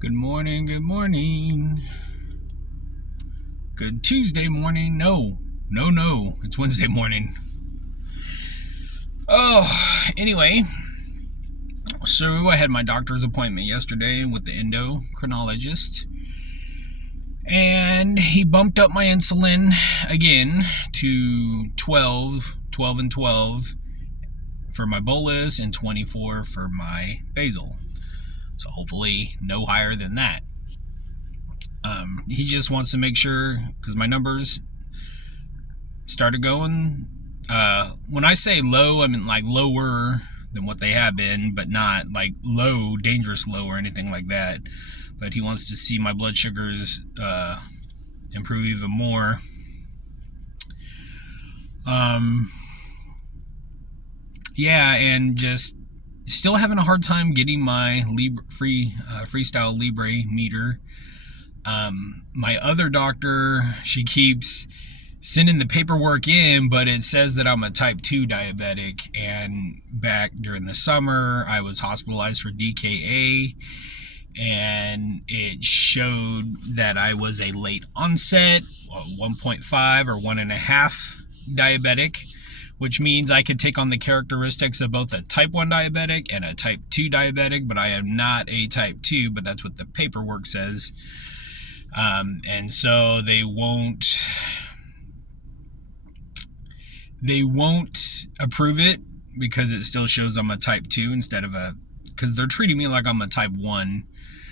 Good morning, good morning. Good Tuesday morning. No. It's Wednesday morning. Anyway, so I had my doctor's appointment yesterday with the endocrinologist. And he bumped up my insulin again to 12 and 12 for my bolus and 24 for my basal. So hopefully no higher than that. He just wants to make sure, because my numbers started going. When I say low, I mean like lower than what they have been, but not like low, dangerous low or anything like that. But he wants to see my blood sugars improve even more. Yeah, and just still having a hard time getting my Freestyle Libre meter. My other doctor, she keeps sending the paperwork in, but it says that I'm a type 2 diabetic. And back during the summer, I was hospitalized for DKA, and it showed that I was a late onset, 1.5 or 1.5 diabetic, which means I could take on the characteristics of both a type 1 diabetic and a type 2 diabetic, but I am not a type 2, but that's what the paperwork says. And so they won't approve it because it still shows I'm a type 2 instead of because they're treating me like I'm a type 1,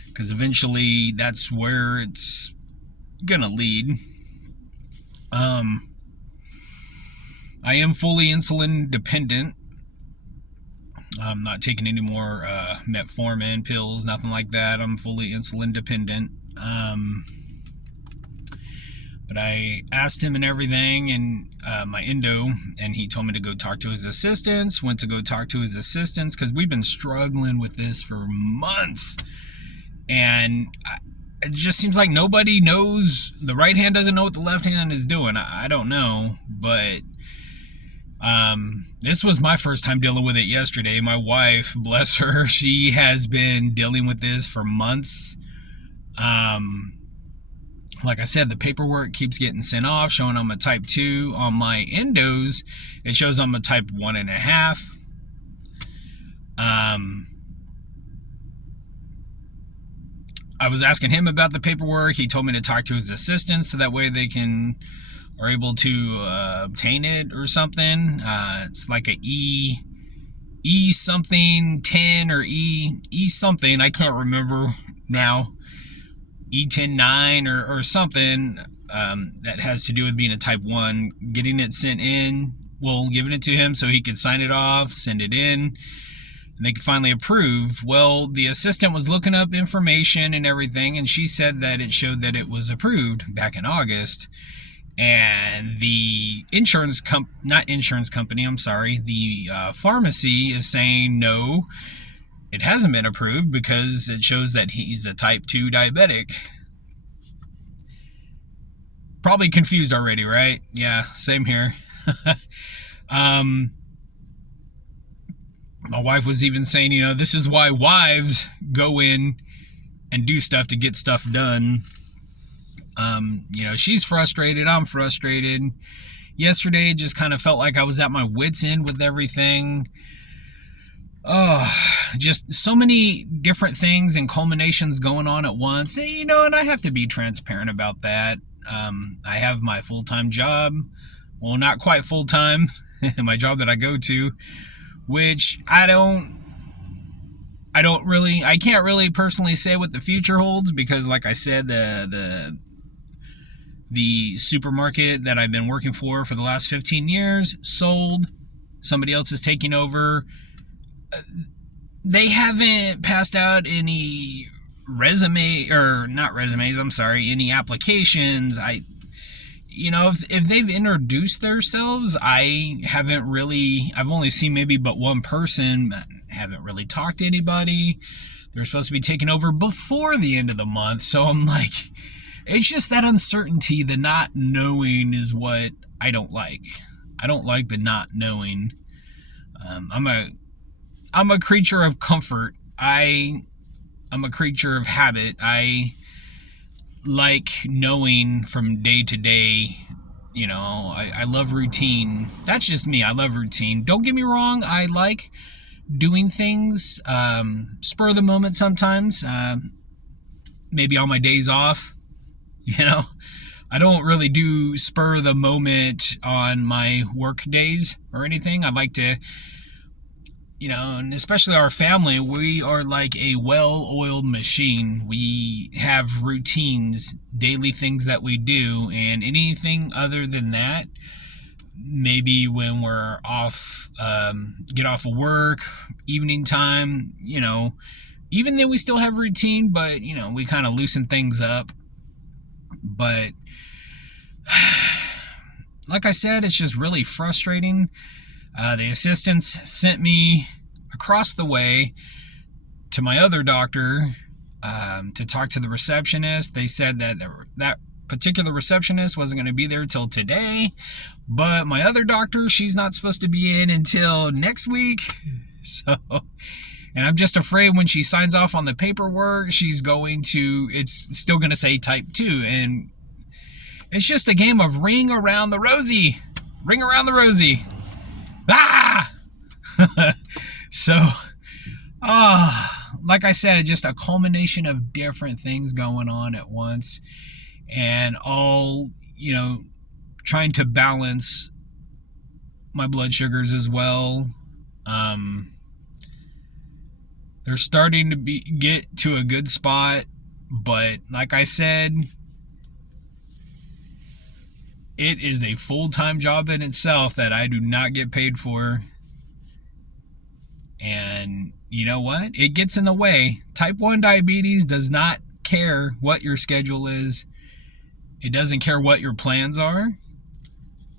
because eventually that's where it's gonna lead. I am fully insulin dependent. I'm not taking any more metformin pills, nothing like that. I'm fully insulin dependent. But I asked him and everything, and my endo, and he told me to go talk to his assistants. Went to go talk to his assistants because we've been struggling with this for months. And it just seems like nobody knows. The right hand doesn't know what the left hand is doing. I don't know, but this was my first time dealing with it yesterday. My wife, bless her, she has been dealing with this for months. Like I said, the paperwork keeps getting sent off showing I'm a type 2. On my endos, it shows I'm a type 1.5. I was asking him about the paperwork. He told me to talk to his assistants so that way they are able to obtain it or something. It's like a E something 10 or E something. I can't remember now. E109 or something that has to do with being a type 1, getting it sent in, giving it to him so he could sign it off, send it in, and they could finally approve. Well, the assistant was looking up information and everything, and she said that it showed that it was approved back in August. And the the pharmacy is saying no, it hasn't been approved because it shows that he's a type 2 diabetic. Probably confused already, right? Yeah, same here. My wife was even saying, this is why wives go in and do stuff to get stuff done. She's frustrated. I'm frustrated. Yesterday, it just kind of felt like I was at my wit's end with everything. Just so many different things and culminations going on at once. And I have to be transparent about that. I have my full-time job. Well, not quite full-time. My job that I go to, which I can't really personally say what the future holds because, like I said, the supermarket that I've been working for the last 15 years sold. Somebody else is taking over. They haven't passed out any any applications. If they've introduced themselves, I've only seen maybe but one person. Haven't really talked to anybody. They're supposed to be taking over before the end of the month, so I'm like, it's just that uncertainty, the not knowing is what I don't like. I don't like the not knowing. I'm a creature of comfort. I I'm a creature of habit. I like knowing from day to day. I love routine. That's just me. I love routine. Don't get me wrong. I like doing things spur of the moment sometimes. Maybe on my days off. I don't really do spur of the moment on my work days or anything. I like to, and especially our family, we are like a well-oiled machine. We have routines, daily things that we do, and anything other than that, maybe when we're off, get off of work, evening time, even then we still have routine, but, we kind of loosen things up. But like I said, it's just really frustrating. The assistants sent me across the way to my other doctor to talk to the receptionist. They said that that particular receptionist wasn't going to be there till today, but my other doctor, she's not supposed to be in until next week. So, and I'm just afraid when she signs off on the paperwork, it's still going to say type 2. And it's just a game of ring around the rosy. Ring around the rosy. Ah! So, like I said, just a culmination of different things going on at once. And all, trying to balance my blood sugars as well. They're starting to get to a good spot. But like I said, it is a full-time job in itself that I do not get paid for. And you know what? It gets in the way. Type 1 diabetes does not care what your schedule is. It doesn't care what your plans are.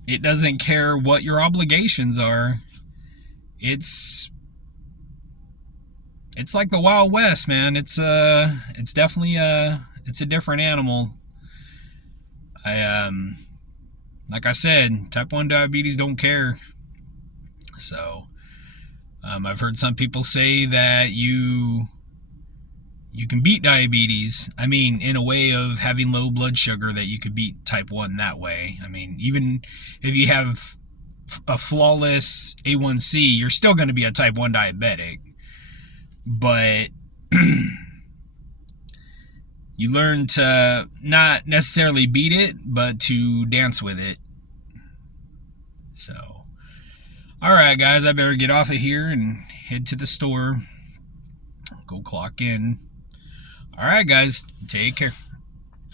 It doesn't care what your obligations are. It's like the Wild West, man. It's definitely it's a different animal. Like I said, type 1 diabetes don't care. So, I've heard some people say that you can beat diabetes. I mean, in a way of having low blood sugar, that you could beat type 1 that way. I mean, even if you have a flawless A1C, you're still going to be a type 1 diabetic. But you learn to not necessarily beat it, but to dance with it. So, all right, guys, I better get off of here and head to the store. Go clock in. All right, guys, take care.